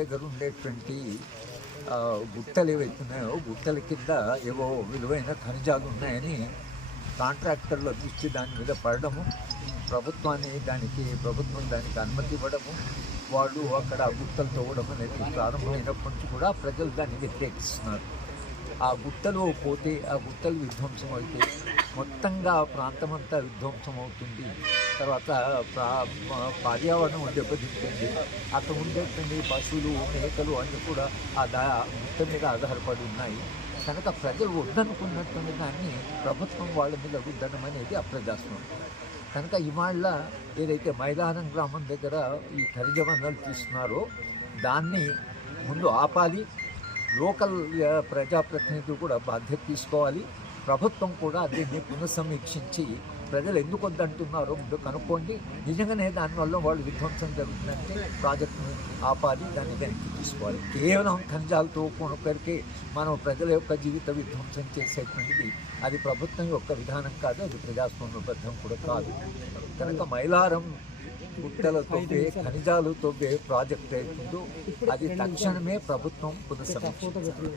దగ్గర ఉండేటువంటి గుట్టలు ఏవైతున్నాయో గుట్టల కింద ఏవో విలువైన ఖనిజాలు ఉన్నాయని కాంట్రాక్టర్ల దృష్టి దాని మీద పడడము, ప్రభుత్వం దానికి అనుమతి ఇవ్వడము, వాళ్ళు అక్కడ గుట్టలు తవ్వడం అనేది ప్రారంభమైనప్పటి నుంచి కూడా ప్రజలు దాన్ని వ్యతిరేకిస్తున్నారు. ఆ గుట్టలు పోతే, ఆ గుట్టలు విధ్వంసం అయితే మొత్తంగా ఆ ప్రాంతమంతా విధ్వంసం అవుతుంది. తర్వాత పర్యావరణం దెబ్బతింటుంది. అక్కడ ఉండేటువంటి పశువులు, మేకలు అన్నీ కూడా ఆ గుట్ట మీద ఆధారపడి ఉన్నాయి. కనుక ప్రజలు వద్దనుకున్నటువంటి దాన్ని ప్రభుత్వం వాళ్ళ మీద రుద్దడం అనేది అప్రజాస్వామ్యం. కనుక ఇవాళ ఏదైతే మైలారం గ్రామం దగ్గర ఈ ఖనిజ వనరులు తీస్తున్నారో దాన్ని ముందు ఆపాలి. లోకల్ ప్రజాప్రతినిధులు కూడా బాధ్యత తీసుకోవాలి. ప్రభుత్వం కూడా దీన్ని పునఃసమీక్షించి ప్రజలు ఎందుకు వద్దంటున్నారో ముందు కనుక్కోండి. నిజంగానే దానివల్ల వాళ్ళు విధ్వంసం జరుగుతుందంటే ప్రాజెక్టును ఆపాలి, దాన్ని వెనక్కి తీసుకోవాలి. కేవలం ఖనిజాలతో కొనుక్కరికి మనం ప్రజల యొక్క జీవిత విధ్వంసం చేసేటువంటిది అది ప్రభుత్వం యొక్క విధానం కాదు, అది ప్రజాస్వామ్యబద్ధం కూడా కాదు. కనుక మైలారం గుట్టలతో ఖనిజాలతో ప్రాజెక్ట్ అవుతుందో అది తక్షణమే ప్రభుత్వం పునఃసమీక్షించాలి.